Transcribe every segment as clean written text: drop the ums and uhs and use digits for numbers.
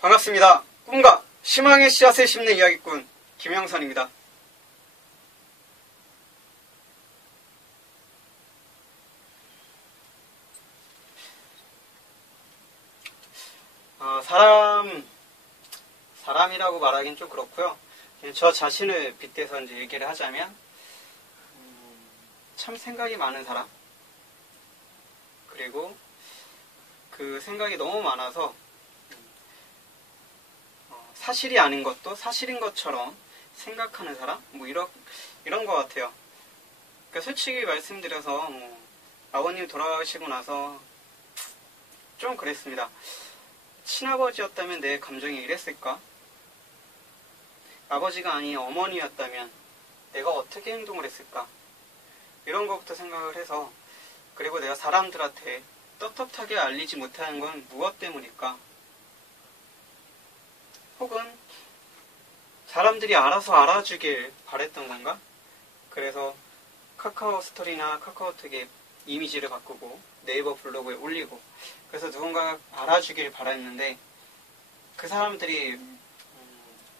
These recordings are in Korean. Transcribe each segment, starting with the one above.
반갑습니다. 꿈과 희망의 씨앗을 심는 이야기꾼 김영선입니다. 사람이라고 말하긴 좀 그렇고요. 저 자신을 빗대서 이제 얘기를 하자면 참 생각이 많은 사람, 그리고 그 생각이 너무 많아서 사실이 아닌 것도 사실인 것처럼 생각하는 사람? 뭐 이런 것 같아요. 그러니까 솔직히 말씀드려서 아버님 돌아가시고 나서 좀 그랬습니다. 친아버지였다면 내 감정이 이랬을까? 아버지가 아닌 어머니였다면 내가 어떻게 행동을 했을까? 이런 것부터 생각을 해서, 그리고 내가 사람들한테 떳떳하게 알리지 못하는 건 무엇 때문일까? 혹은 사람들이 알아서 알아주길 바랬던 건가? 그래서 카카오 스토리나 카카오톡에 이미지를 바꾸고 네이버 블로그에 올리고, 그래서 누군가 알아주길 바랬는데 그 사람들이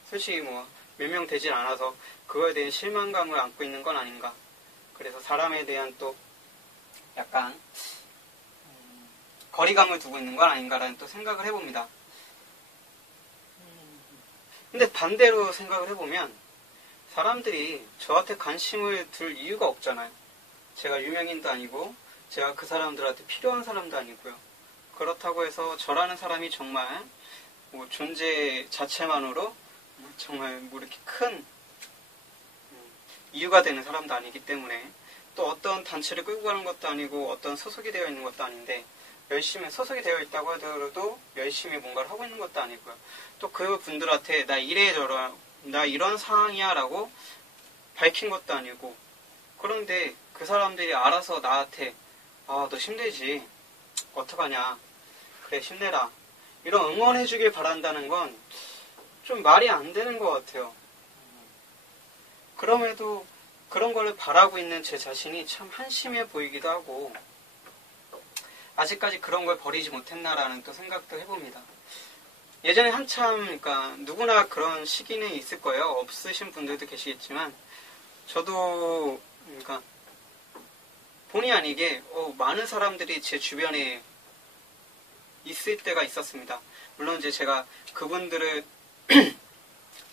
솔직히 몇 명 되진 않아서 그거에 대한 실망감을 안고 있는 건 아닌가. 그래서 사람에 대한 또 약간 거리감을 두고 있는 건 아닌가라는 또 생각을 해봅니다. 근데 반대로 생각을 해보면 사람들이 저한테 관심을 둘 이유가 없잖아요. 제가 유명인도 아니고 제가 그 사람들한테 필요한 사람도 아니고요. 그렇다고 해서 저라는 사람이 정말 존재 자체만으로 정말 이렇게 큰 이유가 되는 사람도 아니기 때문에, 또 어떤 단체를 끌고 가는 것도 아니고 어떤 소속이 되어 있는 것도 아닌데, 열심히 소속이 되어 있다고 하더라도 열심히 뭔가를 하고 있는 것도 아니고요. 또 그 분들한테 나 이래 저래 나 이런 상황이야 라고 밝힌 것도 아니고, 그런데 그 사람들이 알아서 나한테 너 힘들지, 어떡하냐, 그래 힘내라, 이런 응원해 주길 바란다는 건 좀 말이 안 되는 것 같아요. 그럼에도 그런 걸 바라고 있는 제 자신이 참 한심해 보이기도 하고, 아직까지 그런 걸 버리지 못했나라는 또 생각도 해봅니다. 예전에 한참, 그러니까 누구나 그런 시기는 있을 거예요. 없으신 분들도 계시겠지만, 저도 그러니까 본의 아니게 많은 사람들이 제 주변에 있을 때가 있었습니다. 물론 이제 제가 그분들을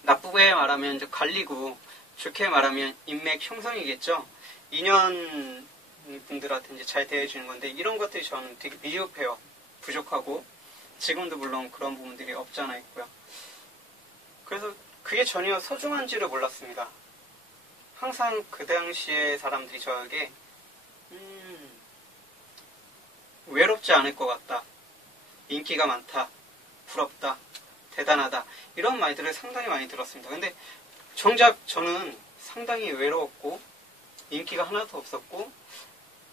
나쁘게 말하면 이제 갈리고, 좋게 말하면 인맥 형성이겠죠. 인연 분들한테 이제 잘 대해주는 건데, 이런 것들이 저는 되게 미흡해요. 부족하고, 지금도 물론 그런 부분들이 없지 않아 있고요. 그래서 그게 전혀 소중한지를 몰랐습니다. 항상 그 당시에 사람들이 저에게 외롭지 않을 것 같다, 인기가 많다, 부럽다, 대단하다, 이런 말들을 상당히 많이 들었습니다. 근데 정작 저는 상당히 외로웠고 인기가 하나도 없었고,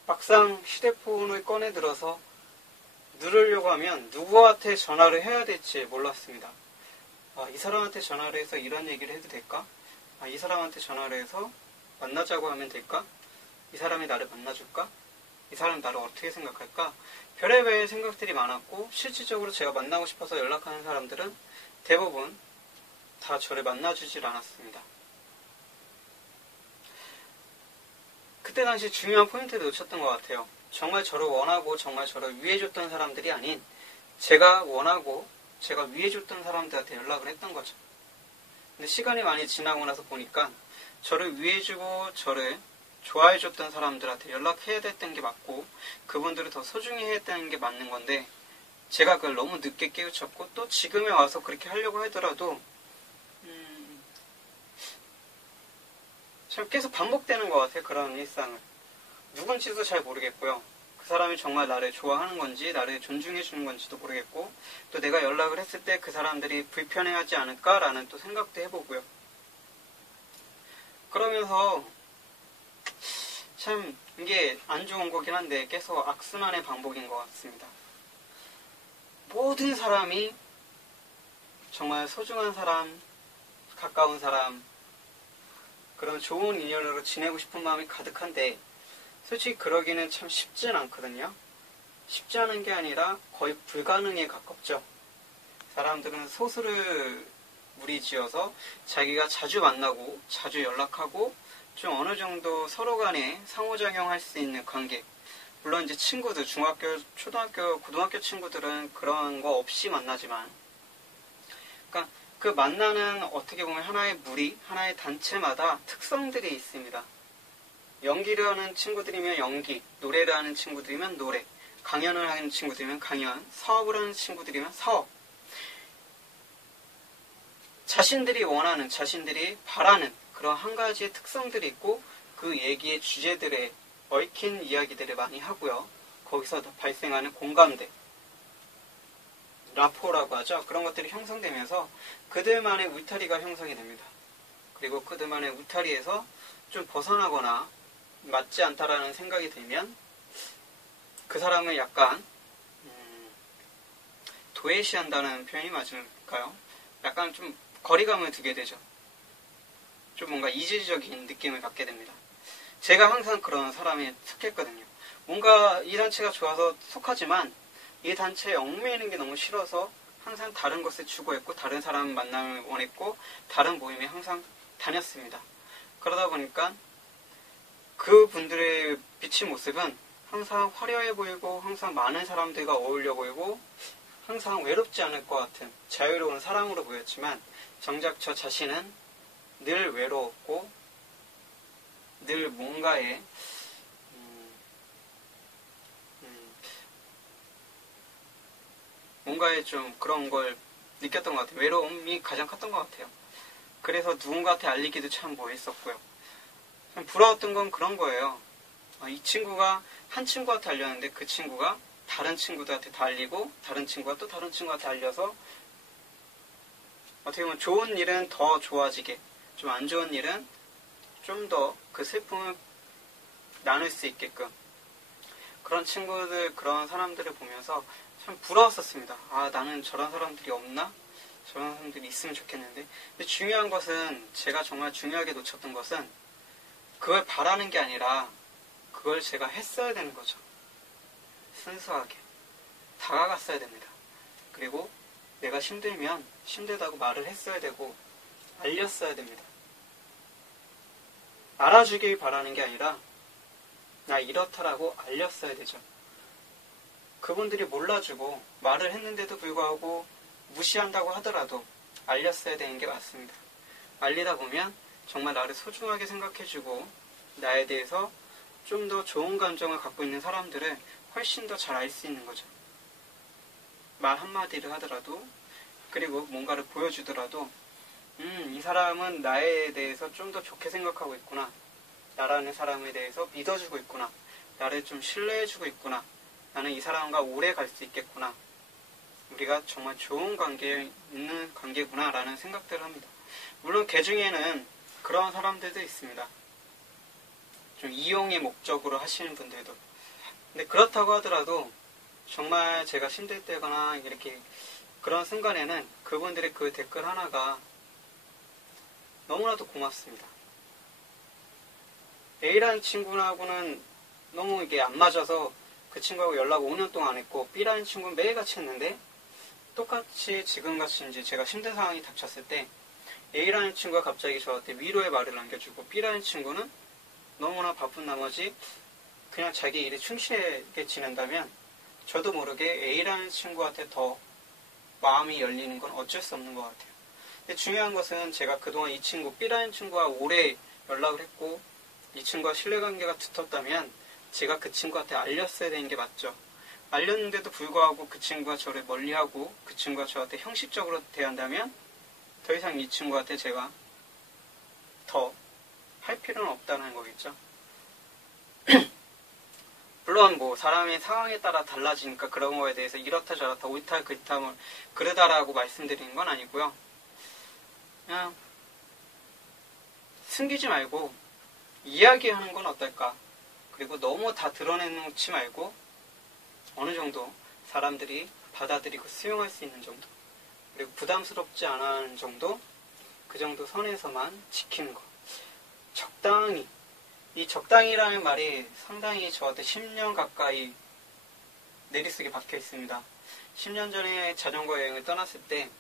막상 휴대폰을 꺼내 들어서 누르려고 하면 누구한테 전화를 해야 될지 몰랐습니다. 이 사람한테 전화를 해서 이런 얘기를 해도 될까? 이 사람한테 전화를 해서 만나자고 하면 될까? 이 사람이 나를 만나줄까? 이 사람이 나를 어떻게 생각할까? 별의별 생각들이 많았고, 실질적으로 제가 만나고 싶어서 연락하는 사람들은 대부분 다 저를 만나주질 않았습니다. 그때 당시 중요한 포인트를 놓쳤던 것 같아요. 정말 저를 원하고 정말 저를 위해줬던 사람들이 아닌, 제가 원하고 제가 위해줬던 사람들한테 연락을 했던 거죠. 근데 시간이 많이 지나고 나서 보니까 저를 위해주고 저를 좋아해줬던 사람들한테 연락해야 됐던 게 맞고, 그분들을 더 소중히 해야 되는 게 맞는 건데, 제가 그걸 너무 늦게 깨우쳤고, 또 지금에 와서 그렇게 하려고 하더라도 참 계속 반복되는 것 같아요. 그런 일상을. 누군지도 잘 모르겠고요. 그 사람이 정말 나를 좋아하는 건지 나를 존중해 주는 건지도 모르겠고, 또 내가 연락을 했을 때 그 사람들이 불편해하지 않을까라는 또 생각도 해보고요. 그러면서 참 이게 안 좋은 거긴 한데 계속 악순환의 반복인 것 같습니다. 모든 사람이 정말 소중한 사람, 가까운 사람, 그런 좋은 인연으로 지내고 싶은 마음이 가득한데, 솔직히 그러기는 참 쉽진 않거든요. 쉽지 않은 게 아니라 거의 불가능에 가깝죠. 사람들은 소수를 무리지어서 자기가 자주 만나고 자주 연락하고 좀 어느 정도 서로 간에 상호작용할 수 있는 관계. 물론 이제 친구들, 중학교, 초등학교, 고등학교 친구들은 그런 거 없이 만나지만, 그러니까 그 만나는 어떻게 보면 하나의 무리, 하나의 단체마다 특성들이 있습니다. 연기를 하는 친구들이면 연기, 노래를 하는 친구들이면 노래, 강연을 하는 친구들이면 강연, 사업을 하는 친구들이면 사업. 자신들이 원하는, 자신들이 바라는 그런 한 가지의 특성들이 있고 그 얘기의 주제들에 얽힌 이야기들을 많이 하고요. 거기서 발생하는 공감대, 라포라고 하죠. 그런 것들이 형성되면서 그들만의 울타리가 형성이 됩니다. 그리고 그들만의 울타리에서 좀 벗어나거나 맞지 않다라는 생각이 들면 그 사람을 약간 도외시한다는 표현이 맞을까요? 약간 좀 거리감을 두게 되죠. 좀 뭔가 이질적인 느낌을 갖게 됩니다. 제가 항상 그런 사람에 속했거든요. 뭔가 이 단체가 좋아서 속하지만 이 단체에 얽매이는 게 너무 싫어서 항상 다른 것을 추구했고 다른 사람 만남을 원했고 다른 모임에 항상 다녔습니다. 그러다 보니까 그분들의 비친 모습은 항상 화려해 보이고 항상 많은 사람들과 어울려 보이고 항상 외롭지 않을 것 같은 자유로운 사람으로 보였지만 정작 저 자신은 늘 외로웠고 늘 뭔가에 뭔가에 좀 그런 걸 느꼈던 것 같아요. 외로움이 가장 컸던 것 같아요. 그래서 누군가한테 알리기도 참 뭐했었고요. 참 부러웠던 건 그런 거예요. 이 친구가 한 친구한테 알렸는데 그 친구가 다른 친구들한테 다 알리고 다른 친구가 또 다른 친구한테 알려서 어떻게 보면 좋은 일은 더 좋아지게 좀 안 좋은 일은 좀 더 그 슬픔을 나눌 수 있게끔 그런 친구들 그런 사람들을 보면서 참 부러웠었습니다. 아 나는 저런 사람들이 없나? 저런 사람들이 있으면 좋겠는데 근데 중요한 것은 제가 정말 중요하게 놓쳤던 것은 그걸 바라는 게 아니라 그걸 제가 했어야 되는 거죠. 순수하게 다가갔어야 됩니다. 그리고 내가 힘들면 힘들다고 말을 했어야 되고 알렸어야 됩니다. 알아주길 바라는 게 아니라 나 이렇다라고 알렸어야 되죠. 그분들이 몰라주고 말을 했는데도 불구하고 무시한다고 하더라도 알렸어야 되는 게 맞습니다. 알리다 보면 정말 나를 소중하게 생각해주고 나에 대해서 좀 더 좋은 감정을 갖고 있는 사람들을 훨씬 더 잘 알 수 있는 거죠. 말 한마디를 하더라도 그리고 뭔가를 보여주더라도 이 사람은 나에 대해서 좀 더 좋게 생각하고 있구나. 나라는 사람에 대해서 믿어주고 있구나. 나를 좀 신뢰해주고 있구나. 나는 이 사람과 오래 갈 수 있겠구나. 우리가 정말 좋은 관계에 있는 관계구나 라는 생각들을 합니다. 물론 그 중에는 그런 사람들도 있습니다. 좀 이용의 목적으로 하시는 분들도. 근데 그렇다고 하더라도 정말 제가 힘들 때거나 이렇게 그런 순간에는 그분들의 그 댓글 하나가 너무나도 고맙습니다. A라는 친구하고는 너무 이게 안 맞아서 그 친구하고 연락 5년 동안 안 했고 B라는 친구는 매일같이 했는데 똑같이 지금같이 이제 제가 힘든 상황이 닥쳤을 때 A라는 친구가 갑자기 저한테 위로의 말을 남겨주고 B라는 친구는 너무나 바쁜 나머지 그냥 자기 일에 충실하게 지낸다면 저도 모르게 A라는 친구한테 더 마음이 열리는 건 어쩔 수 없는 것 같아요. 근데 중요한 것은 제가 그동안 이 친구 B라는 친구와 오래 연락을 했고 이 친구와 신뢰관계가 두텁다면 제가 그 친구한테 알렸어야 되는 게 맞죠. 알렸는데도 불구하고 그 친구가 저를 멀리하고 그 친구가 저한테 형식적으로 대한다면 더 이상 이 친구한테 제가 더 할 필요는 없다는 거겠죠. 물론 뭐 사람의 상황에 따라 달라지니까 그런 거에 대해서 이렇다 저렇다 옳다 그렇다 뭐 그러다라고 말씀드리는 건 아니고요. 그냥 숨기지 말고 이야기하는 건 어떨까. 그리고 너무 다 드러내놓지 말고 어느 정도 사람들이 받아들이고 수용할 수 있는 정도 그리고 부담스럽지 않아 하는 정도 그 정도 선에서만 지키는 거. 적당히 이 적당히라는 말이 상당히 저한테 10년 가까이 내리쓰기 박혀 있습니다. 10년 전에 자전거 여행을 떠났을 때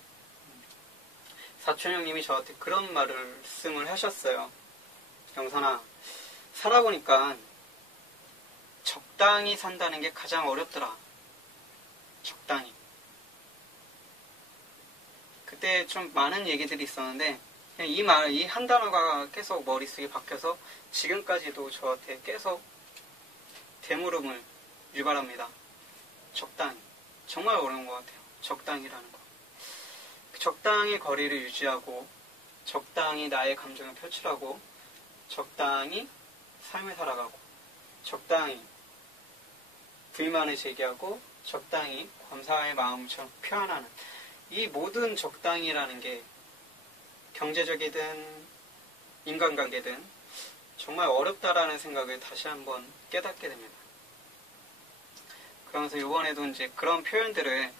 사촌 형님이 저한테 그런 말씀을 하셨어요. 영선아, 살아보니까 적당히 산다는 게 가장 어렵더라. 적당히. 그때 좀 많은 얘기들이 있었는데 이 한 단어가 계속 머릿속에 박혀서 지금까지도 저한테 계속 대물음을 유발합니다. 적당히. 정말 어려운 것 같아요. 적당히라는 거. 적당히 거리를 유지하고 적당히 나의 감정을 표출하고 적당히 삶을 살아가고 적당히 불만을 제기하고 적당히 감사의 마음을 표현하는 이 모든 적당히라는 게 경제적이든 인간관계든 정말 어렵다라는 생각을 다시 한번 깨닫게 됩니다. 그러면서 이번에도 이제 그런 표현들을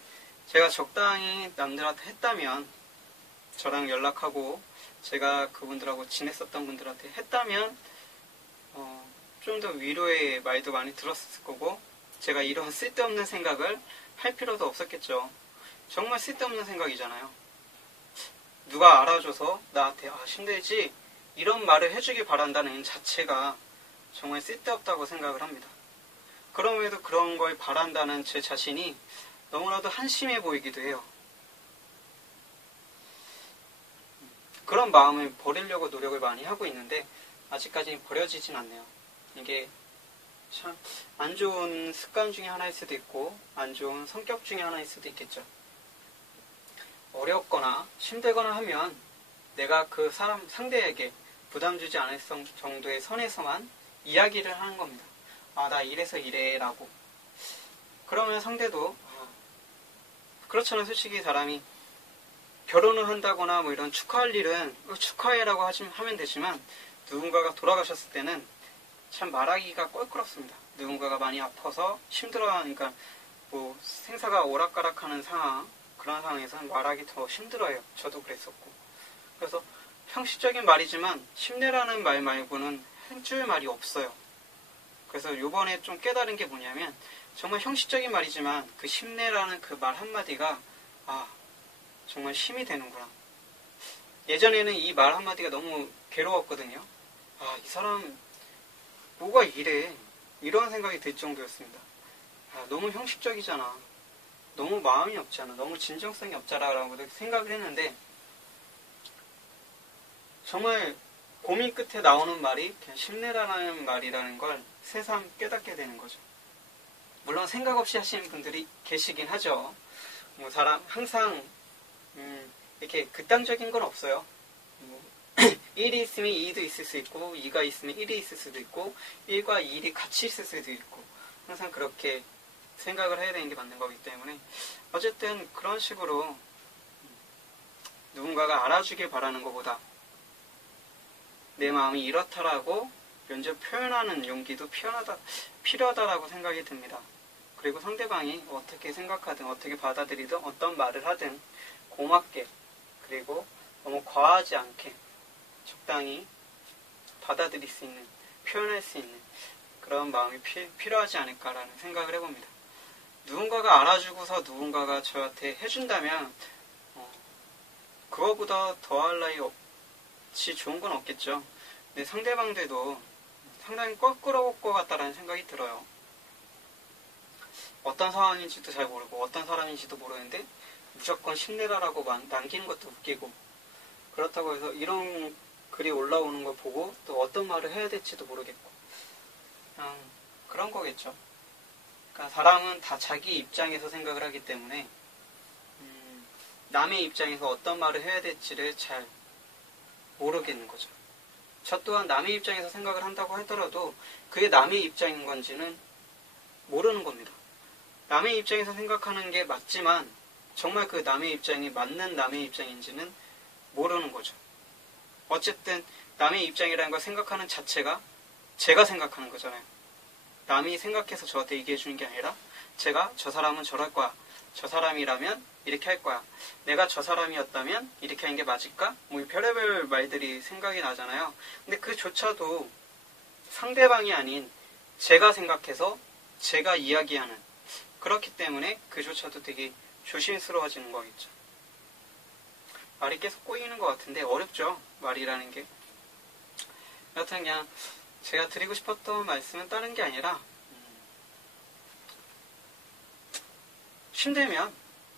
제가 적당히 남들한테 했다면 저랑 연락하고 제가 그분들하고 지냈었던 분들한테 했다면 좀 더 위로의 말도 많이 들었을 거고 제가 이런 쓸데없는 생각을 할 필요도 없었겠죠. 정말 쓸데없는 생각이잖아요. 누가 알아줘서 나한테 힘들지? 이런 말을 해주길 바란다는 자체가 정말 쓸데없다고 생각을 합니다. 그럼에도 그런 걸 바란다는 제 자신이 너무나도 한심해 보이기도 해요. 그런 마음을 버리려고 노력을 많이 하고 있는데 아직까지 버려지진 않네요. 이게 참 안 좋은 습관 중에 하나일 수도 있고 안 좋은 성격 중에 하나일 수도 있겠죠. 어렵거나 힘들거나 하면 내가 그 사람 상대에게 부담 주지 않을 정도의 선에서만 이야기를 하는 겁니다. 나 이래서 이래 라고. 그러면 상대도 그렇잖아요. 솔직히 사람이 결혼을 한다거나 뭐 이런 축하할 일은 축하해라고 하면 되지만 누군가가 돌아가셨을 때는 참 말하기가 껄끄럽습니다. 누군가가 많이 아파서 힘들어하니까 뭐 생사가 오락가락하는 상황, 그런 상황에서는 말하기 더 힘들어요. 저도 그랬었고. 그래서 형식적인 말이지만 힘내라는 말 말고는 해줄 말이 없어요. 그래서 이번에 좀 깨달은 게 뭐냐면 정말 형식적인 말이지만 그 힘내라는 그 말 한마디가 정말 힘이 되는구나. 예전에는 이 말 한마디가 너무 괴로웠거든요. 이 사람 뭐가 이래. 이런 생각이 들 정도였습니다. 너무 형식적이잖아. 너무 마음이 없잖아. 너무 진정성이 없잖아. 라고 생각을 했는데 정말 고민 끝에 나오는 말이 그냥 힘내라는 말이라는 걸 새삼 깨닫게 되는 거죠. 물론 생각 없이 하시는 분들이 계시긴 하죠. 뭐 사람 항상 이렇게 극단적인 건 없어요. 1이 있으면 2도 있을 수 있고 2가 있으면 1이 있을 수도 있고 1과 1이 같이 있을 수도 있고 항상 그렇게 생각을 해야 되는 게 맞는 거기 때문에 어쨌든 그런 식으로 누군가가 알아주길 바라는 것보다 내 마음이 이렇다라고 면접 표현하는 용기도 필요하다라고 생각이 듭니다. 그리고 상대방이 어떻게 생각하든 어떻게 받아들이든 어떤 말을 하든 고맙게 그리고 너무 과하지 않게 적당히 받아들일 수 있는 표현할 수 있는 그런 마음이 필요하지 않을까라는 생각을 해봅니다. 누군가가 알아주고서 누군가가 저한테 해준다면 그거보다 더할 나위 없이 좋은 건 없겠죠. 근데 상대방들도 상당히 껄끄러울 것 같다라는 생각이 들어요. 어떤 상황인지도 잘 모르고 어떤 사람인지도 모르는데 무조건 힘내라라고 남기는 것도 웃기고 그렇다고 해서 이런 글이 올라오는 걸 보고 또 어떤 말을 해야 될지도 모르겠고 그냥 그런 거겠죠. 그러니까 사람은 다 자기 입장에서 생각을 하기 때문에 남의 입장에서 어떤 말을 해야 될지를 잘 모르겠는 거죠. 저 또한 남의 입장에서 생각을 한다고 하더라도 그게 남의 입장인 건지는 모르는 겁니다. 남의 입장에서 생각하는 게 맞지만 정말 그 남의 입장이 맞는 남의 입장인지는 모르는 거죠. 어쨌든 남의 입장이라는 걸 생각하는 자체가 제가 생각하는 거잖아요. 남이 생각해서 저한테 얘기해 주는 게 아니라 제가 저 사람은 저럴 거야. 저 사람이라면 이렇게 할 거야. 내가 저 사람이었다면 이렇게 하는 게 맞을까? 뭐 별의별 말들이 생각이 나잖아요. 근데 그조차도 상대방이 아닌 제가 생각해서 제가 이야기하는 그렇기 때문에 그조차도 되게 조심스러워지는 거겠죠. 말이 계속 꼬이는 것 같은데 어렵죠, 말이라는 게. 여하튼 그냥 제가 드리고 싶었던 말씀은 다른 게 아니라 힘들면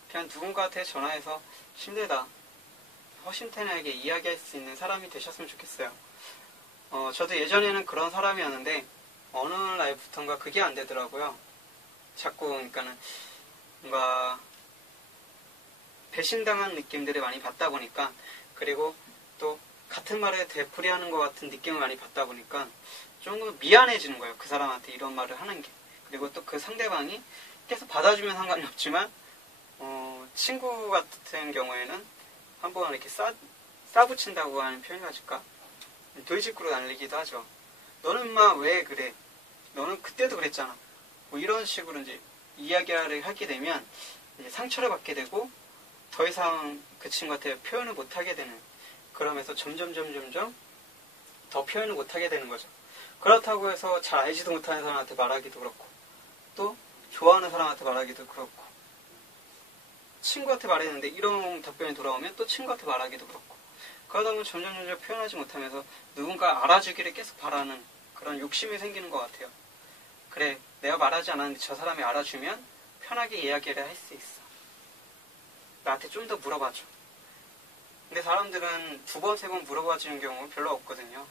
그냥 누군가한테 전화해서 힘들다, 허심탄회하게 이야기할 수 있는 사람이 되셨으면 좋겠어요. 저도 예전에는 그런 사람이었는데 어느 날부턴가 그게 안 되더라고요. 자꾸 그러니까는 뭔가 배신당한 느낌들을 많이 받다 보니까, 그리고 또 같은 말을 되풀이하는 것 같은 느낌을 많이 받다 보니까 조금 미안해지는 거예요. 그 사람한테 이런 말을 하는 게. 그리고 또 그 상대방이 계속 받아주면 상관이 없지만 친구 같은 경우에는 한번 이렇게 싸붙인다고 하는 표현이 맞을까? 돌직구로 날리기도 하죠. 너는 마 왜 그래? 너는 그때도 그랬잖아. 뭐 이런 식으로 이제 이야기를 하게 되면 이제 상처를 받게 되고 더 이상 그 친구한테 표현을 못하게 되는, 그러면서 점점 더 표현을 못하게 되는 거죠. 그렇다고 해서 잘 알지도 못하는 사람한테 말하기도 그렇고, 또 좋아하는 사람한테 말하기도 그렇고, 친구한테 말했는데 이런 답변이 돌아오면 또 친구한테 말하기도 그렇고, 그러다 보면 점점 표현하지 못하면서 누군가 알아주기를 계속 바라는 그런 욕심이 생기는 것 같아요. 그래, 내가 말하지 않았는데 저 사람이 알아주면 편하게 이야기를 할 수 있어. 나한테 좀 더 물어봐줘. 근데 사람들은 2번, 3번 물어봐주는 경우는 별로 없거든요.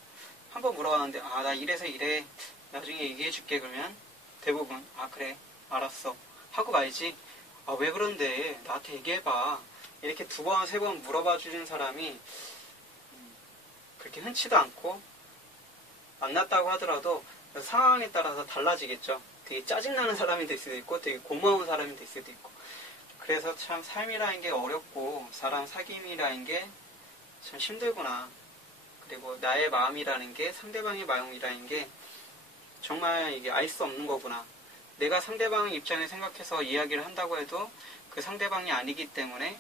한 번 물어봤는데 나 이래서 이래, 나중에 얘기해줄게. 그러면 대부분 그래, 알았어 하고 말지, 왜 그런데 나한테 얘기해봐, 이렇게 2번, 3번 물어봐주는 사람이 그렇게 흔치도 않고, 만났다고 하더라도 상황에 따라서 달라지겠죠. 되게 짜증나는 사람이 될 수도 있고 되게 고마운 사람이 될 수도 있고. 그래서 참 삶이라는 게 어렵고 사람 사귐이라는 게 참 힘들구나. 그리고 나의 마음이라는 게, 상대방의 마음이라는 게 정말 이게 알 수 없는 거구나. 내가 상대방의 입장을 생각해서 이야기를 한다고 해도 그 상대방이 아니기 때문에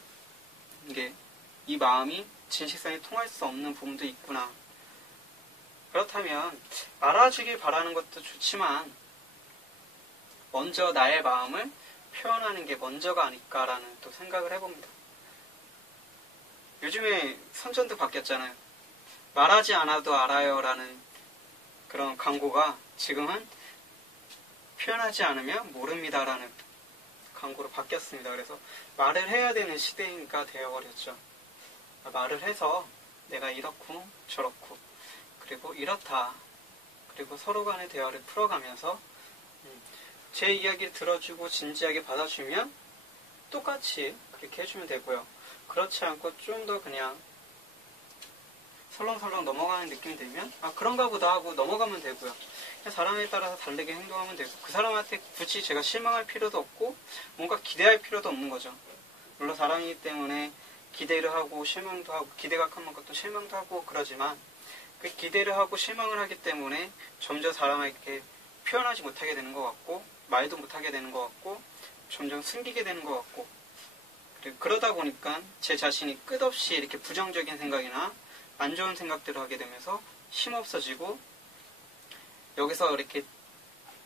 이게 이 마음이 진실성이 통할 수 없는 부분도 있구나. 그렇다면 알아주길 바라는 것도 좋지만 먼저 나의 마음을 표현하는 게 먼저가 아닐까라는 또 생각을 해봅니다. 요즘에 선전도 바뀌었잖아요. 말하지 않아도 알아요 라는 그런 광고가 지금은 표현하지 않으면 모릅니다 라는 광고로 바뀌었습니다. 그래서 말을 해야 되는 시대가 되어버렸죠. 말을 해서 내가 이렇고 저렇고 그리고 이렇다, 그리고 서로 간의 대화를 풀어가면서 제 이야기를 들어주고 진지하게 받아주면 똑같이 그렇게 해주면 되고요. 그렇지 않고 좀 더 그냥 설렁설렁 넘어가는 느낌이 들면 그런가 보다 하고 넘어가면 되고요. 그냥 사람에 따라서 다르게 행동하면 되고, 그 사람한테 굳이 제가 실망할 필요도 없고 뭔가 기대할 필요도 없는 거죠. 물론 사람이기 때문에 기대를 하고 실망도 하고, 기대가 큰 만큼 또 실망도 하고 그러지만, 그 기대를 하고 실망을 하기 때문에 점점 사람에게 표현하지 못하게 되는 것 같고, 말도 못하게 되는 것 같고, 점점 숨기게 되는 것 같고, 그러다 보니까 제 자신이 끝없이 이렇게 부정적인 생각이나 안 좋은 생각들을 하게 되면서 힘없어지고, 여기서 이렇게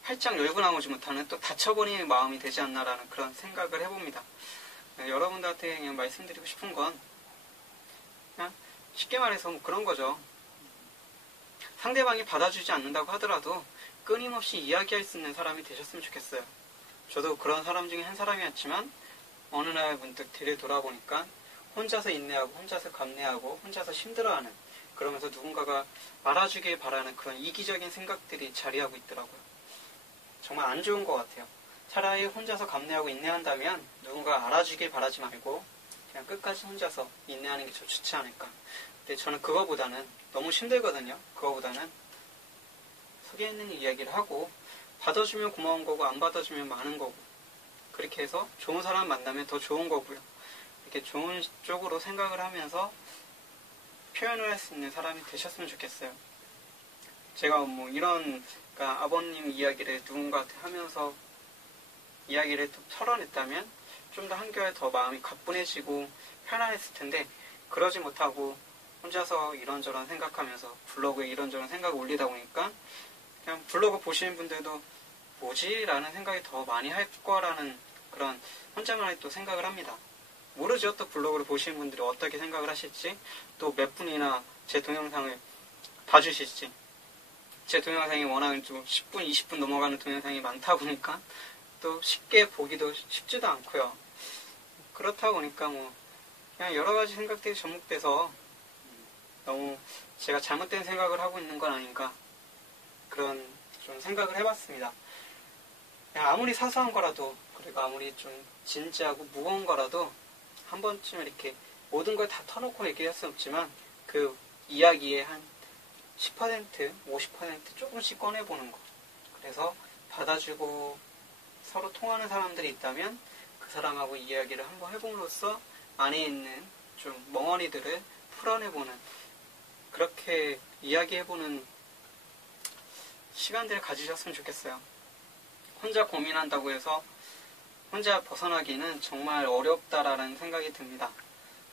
활짝 열고 나오지 못하는 또 닫혀버리는 마음이 되지 않나라는 그런 생각을 해봅니다. 여러분들한테 그냥 말씀드리고 싶은 건 그냥 쉽게 말해서 그런 거죠. 상대방이 받아주지 않는다고 하더라도 끊임없이 이야기할 수 있는 사람이 되셨으면 좋겠어요. 저도 그런 사람 중에 한 사람이었지만 어느 날 문득 뒤를 돌아보니까 혼자서 인내하고 혼자서 감내하고 혼자서 힘들어하는, 그러면서 누군가가 알아주길 바라는 그런 이기적인 생각들이 자리하고 있더라고요. 정말 안 좋은 것 같아요. 차라리 혼자서 감내하고 인내한다면 누군가 알아주길 바라지 말고 그냥 끝까지 혼자서 인내하는 게 더 좋지 않을까. 근데 저는 그거보다는 너무 힘들거든요. 그거보다는 속에 있는 이야기를 하고, 받아주면 고마운 거고 안 받아주면 많은 거고, 그렇게 해서 좋은 사람 만나면 더 좋은 거고요. 이렇게 좋은 쪽으로 생각을 하면서 표현을 할 수 있는 사람이 되셨으면 좋겠어요. 제가 뭐 이런, 그러니까 아버님 이야기를 누군가한테 하면서 이야기를 또 털어냈다면 좀 더 한결 더 마음이 가뿐해지고 편안했을 텐데, 그러지 못하고 혼자서 이런저런 생각하면서 블로그에 이런저런 생각을 올리다 보니까 그냥 블로그 보시는 분들도 뭐지? 라는 생각이 더 많이 할 거라는 그런 혼자만의 또 생각을 합니다. 모르죠. 또 블로그를 보시는 분들이 어떻게 생각을 하실지, 또 몇 분이나 제 동영상을 봐주실지. 제 동영상이 워낙 좀 10분, 20분 넘어가는 동영상이 많다 보니까 또 쉽게 보기도 쉽지도 않고요. 그렇다 보니까 뭐 그냥 여러 가지 생각들이 접목돼서 너무 제가 잘못된 생각을 하고 있는 건 아닌가, 그런 좀 생각을 해봤습니다. 아무리 사소한 거라도, 그리고 아무리 좀 진지하고 무거운 거라도 한 번쯤 이렇게 모든 걸 다 터놓고 얘기할 수 없지만 그 이야기의 한 10%, 50% 조금씩 꺼내보는 거. 그래서 받아주고 서로 통하는 사람들이 있다면 그 사람하고 이야기를 한번 해봄으로써 안에 있는 좀 멍어리들을 풀어내보는, 그렇게 이야기해보는 시간들을 가지셨으면 좋겠어요. 혼자 고민한다고 해서 혼자 벗어나기는 정말 어렵다라는 생각이 듭니다.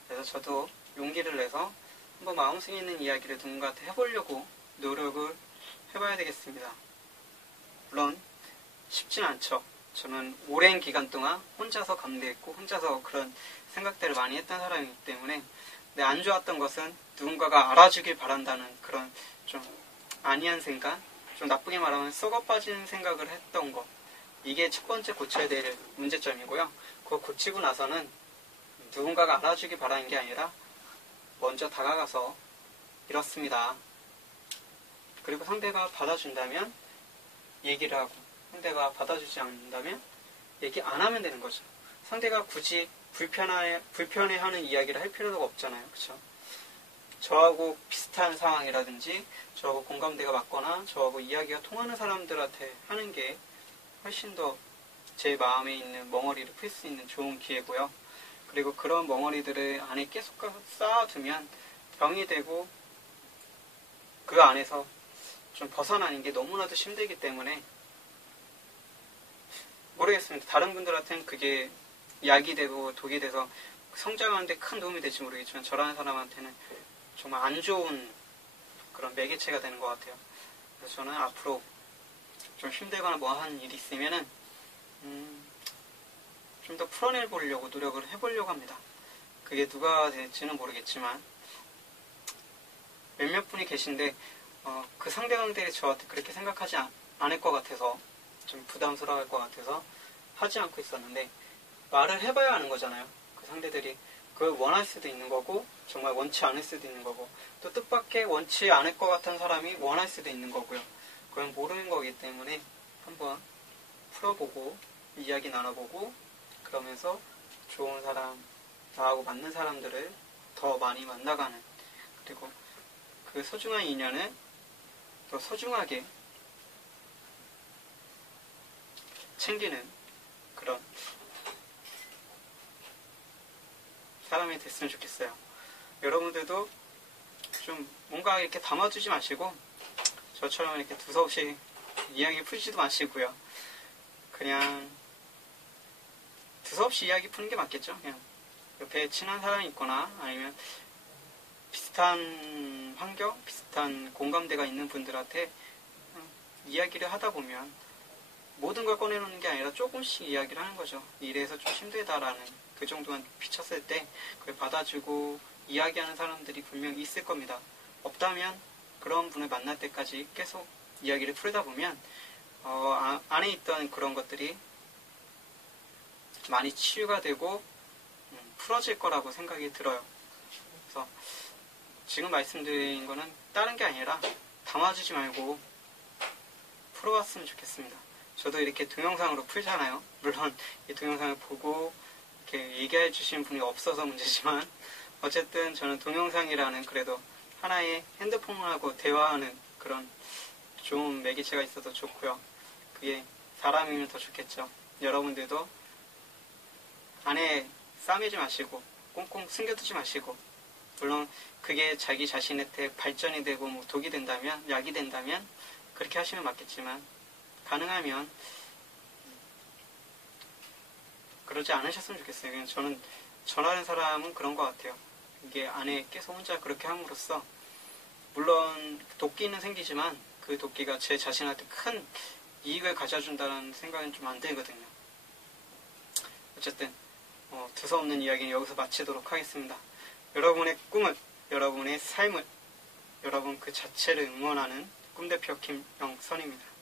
그래서 저도 용기를 내서 한번 마음속에 있는 이야기를 누군가한테 해보려고 노력을 해봐야 되겠습니다. 물론 쉽진 않죠. 저는 오랜 기간 동안 혼자서 감내했고 혼자서 그런 생각들을 많이 했던 사람이기 때문에, 안 좋았던 것은 누군가가 알아주길 바란다는 그런 좀 아니한 생각, 좀 나쁘게 말하면 썩어 빠지는 생각을 했던 것, 이게 첫 번째 고쳐야 될 문제점이고요. 그거 고치고 나서는 누군가가 알아주길 바라는 게 아니라 먼저 다가가서 이렇습니다. 그리고 상대가 받아준다면 얘기를 하고, 상대가 받아주지 않는다면 얘기 안 하면 되는 거죠. 상대가 굳이 불편해하는 이야기를 할 필요가 없잖아요. 그렇죠? 저하고 비슷한 상황이라든지 저하고 공감대가 맞거나 저하고 이야기가 통하는 사람들한테 하는 게 훨씬 더 제 마음에 있는 멍어리를 풀 수 있는 좋은 기회고요. 그리고 그런 멍어리들을 안에 계속 쌓아두면 병이 되고 그 안에서 좀 벗어나는 게 너무나도 힘들기 때문에, 모르겠습니다. 다른 분들한테는 그게 약이 되고 독이 돼서 성장하는 데 큰 도움이 될지 모르겠지만 저라는 사람한테는 정말 안 좋은 그런 매개체가 되는 것 같아요. 그래서 저는 앞으로 좀 힘들거나 뭐 하는 일이 있으면은 좀 더 풀어내보려고 노력을 해보려고 합니다. 그게 누가 될지는 모르겠지만 몇몇 분이 계신데 그 상대방들이 저한테 그렇게 생각하지 않을 것 같아서, 좀 부담스러워할 것 같아서 하지 않고 있었는데, 말을 해봐야 하는 거잖아요. 그 상대들이 그걸 원할 수도 있는 거고 정말 원치 않을 수도 있는 거고, 또 뜻밖의 원치 않을 것 같은 사람이 원할 수도 있는 거고요. 그건 모르는 거기 때문에 한번 풀어보고 이야기 나눠보고, 그러면서 좋은 사람, 나하고 맞는 사람들을 더 많이 만나가는, 그리고 그 소중한 인연을 더 소중하게 챙기는 그런 사람이 됐으면 좋겠어요. 여러분들도 좀 뭔가 이렇게 담아두지 마시고 저처럼 이렇게 두서없이 이야기 풀지도 마시고요. 그냥 두서없이 이야기 푸는 게 맞겠죠. 그냥 옆에 친한 사람이 있거나 아니면 비슷한 환경, 비슷한 공감대가 있는 분들한테 이야기를 하다 보면 모든 걸 꺼내놓는 게 아니라 조금씩 이야기를 하는 거죠. 일에서 좀 힘들다라는 그 정도만 비쳤을 때 그걸 받아주고 이야기하는 사람들이 분명히 있을 겁니다. 없다면 그런 분을 만날 때까지 계속 이야기를 풀다 보면 안에 있던 그런 것들이 많이 치유가 되고 풀어질 거라고 생각이 들어요. 그래서 지금 말씀드린 거는 다른 게 아니라 담아주지 말고 풀어왔으면 좋겠습니다. 저도 이렇게 동영상으로 풀잖아요. 물론 이 동영상을 보고 이렇게 얘기해 주신 분이 없어서 문제지만, 어쨌든 저는 동영상이라는 그래도 하나의 핸드폰하고 대화하는 그런 좋은 매개체가 있어서 좋고요. 그게 사람이면 더 좋겠죠. 여러분들도 안에 싸매지 마시고 꽁꽁 숨겨두지 마시고, 물론 그게 자기 자신한테 발전이 되고 뭐 독이 된다면, 약이 된다면 그렇게 하시면 맞겠지만, 가능하면 그러지 않으셨으면 좋겠어요. 그냥 저는 전하는 사람은 그런 것 같아요. 이게 안에 계속 혼자 그렇게 함으로써 물론 도끼는 생기지만 그 도끼가 제 자신한테 큰 이익을 가져준다는 생각은 좀 안 들거든요. 어쨌든 두서없는 이야기는 여기서 마치도록 하겠습니다. 여러분의 꿈을, 여러분의 삶을, 여러분 그 자체를 응원하는 꿈대표 김영선입니다.